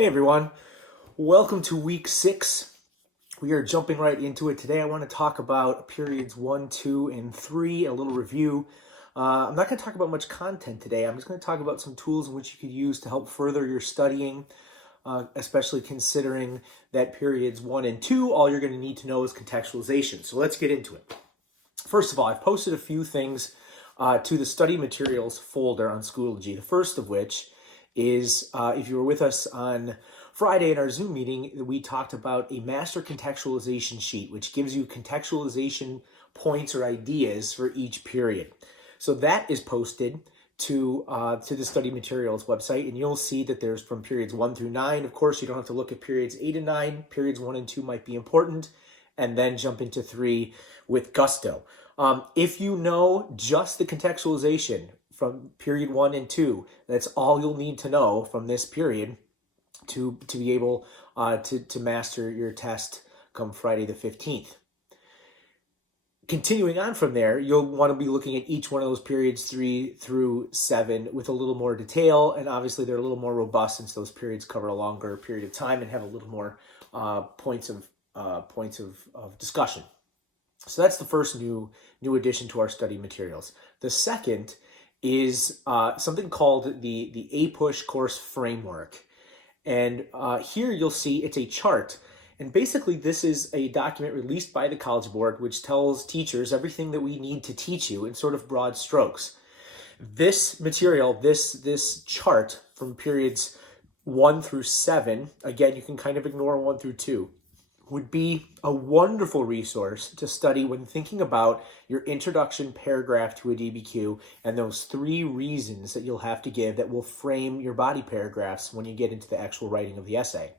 Hey everyone, welcome to week 6. We are jumping right into it. Today I want to talk about periods 1, 2, and 3, a little review. I'm not going to talk about much content today. I'm just going to talk about some tools in which you could use to help further your studying, especially considering that periods 1 and 2, all you're going to need to know is contextualization. So let's get into it. First of all, I've posted a few things to the study materials folder on Schoology, the first of which is, if you were with us on Friday in our Zoom meeting, we talked about a master contextualization sheet, which gives you contextualization points or ideas for each period. So that is posted to the study materials website, and you'll see that there's from periods 1 through 9. Of course, you don't have to look at periods 8 and 9. Periods 1 and 2 might be important, and then jump into 3 with gusto. If you know just the contextualization from period 1 and 2, that's all you'll need to know from this period to be able to master your test come Friday the 15th. Continuing on from there, you'll want to be looking at each one of those periods 3 through 7 with a little more detail, and obviously they're a little more robust since those periods cover a longer period of time and have a little more points of discussion. So that's the first new addition to our study materials. The second is something called the APUSH course framework. And here you'll see it's a chart. And basically this is a document released by the College Board which tells teachers everything that we need to teach you in sort of broad strokes. This material, this chart from periods 1 through 7, again, you can kind of ignore 1 through 2, would be a wonderful resource to study when thinking about your introduction paragraph to a DBQ and those 3 reasons that you'll have to give that will frame your body paragraphs when you get into the actual writing of the essay.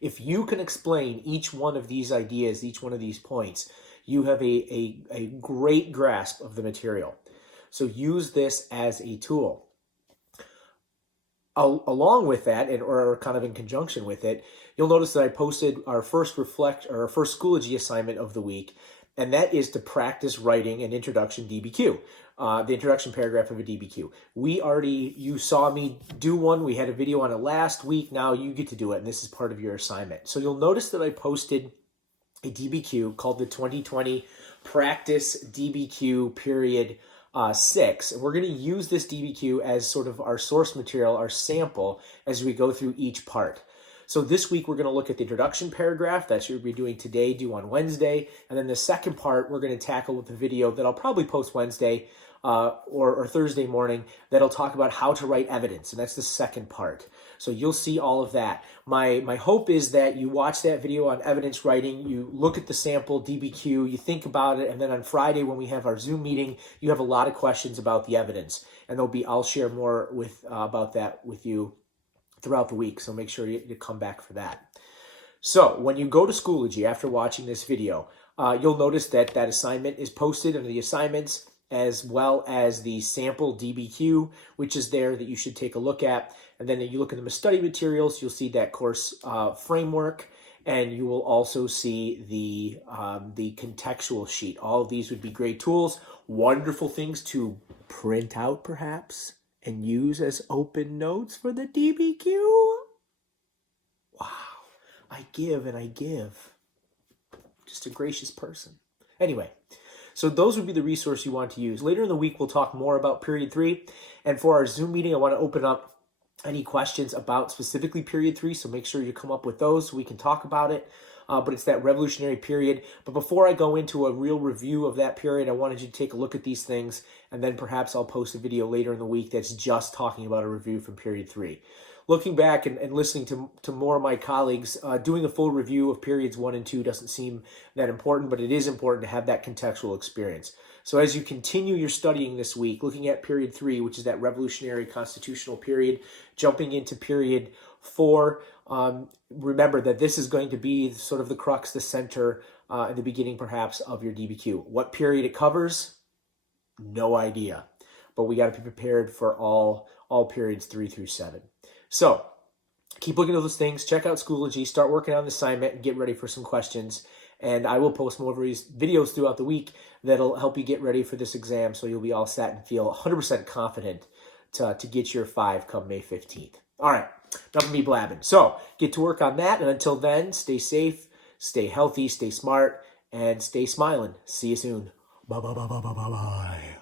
If you can explain each one of these ideas, each one of these points, you have a great grasp of the material. So use this as a tool. Along with that, or kind of in conjunction with it, you'll notice that I posted our first Schoology assignment of the week, and that is to practice writing an introduction DBQ, the introduction paragraph of a DBQ. You saw me do one. We had a video on it last week. Now you get to do it, and this is part of your assignment. So you'll notice that I posted a DBQ called the 2020 Practice DBQ period 6, and we're going to use this DBQ as sort of our source material, our sample, as we go through each part. So this week we're going to look at the introduction paragraph that you'll be doing today, due on Wednesday, and then the second part we're going to tackle with the video that I'll probably post Wednesday or Thursday morning that'll talk about how to write evidence, and that's the second part. So you'll see all of that. My hope is that you watch that video on evidence writing, you look at the sample DBQ, you think about it, and then on Friday when we have our Zoom meeting, you have a lot of questions about the evidence, and I'll share more about that with you throughout the week, so make sure you come back for that. So when you go to Schoology after watching this video, you'll notice that assignment is posted under the assignments, as well as the sample DBQ, which is there that you should take a look at. And then you look at the study materials, you'll see that course framework, and you will also see the contextual sheet. All of these would be great tools, wonderful things to print out perhaps and use as open notes for the DBQ. Wow, I give and I give. Just a gracious person. Anyway, so those would be the resource you want to use. Later in the week, we'll talk more about period 3. And for our Zoom meeting, I want to open up any questions about specifically period 3. So make sure you come up with those so we can talk about it. But it's that revolutionary period. But before I go into a real review of that period, I wanted you to take a look at these things. And then perhaps I'll post a video later in the week that's just talking about a review from period 3. Looking back and listening to more of my colleagues, doing a full review of periods 1 and 2 doesn't seem that important, but it is important to have that contextual experience. So as you continue your studying this week, looking at period 3, which is that revolutionary constitutional period, jumping into period 4, remember that this is going to be sort of the crux, the center, and the beginning perhaps of your DBQ. What period it covers? No idea. But we got to be prepared for all periods 3 through 7. So keep looking at those things. Check out Schoology. Start working on the assignment and get ready for some questions. And I will post more of these videos throughout the week that'll help you get ready for this exam so you'll be all set and feel 100% confident to get your 5 come May 15th. All right. Enough of me blabbing. So get to work on that. And until then, stay safe, stay healthy, stay smart, and stay smiling. See you soon. Bye, bye, bye, bye, bye, bye, bye.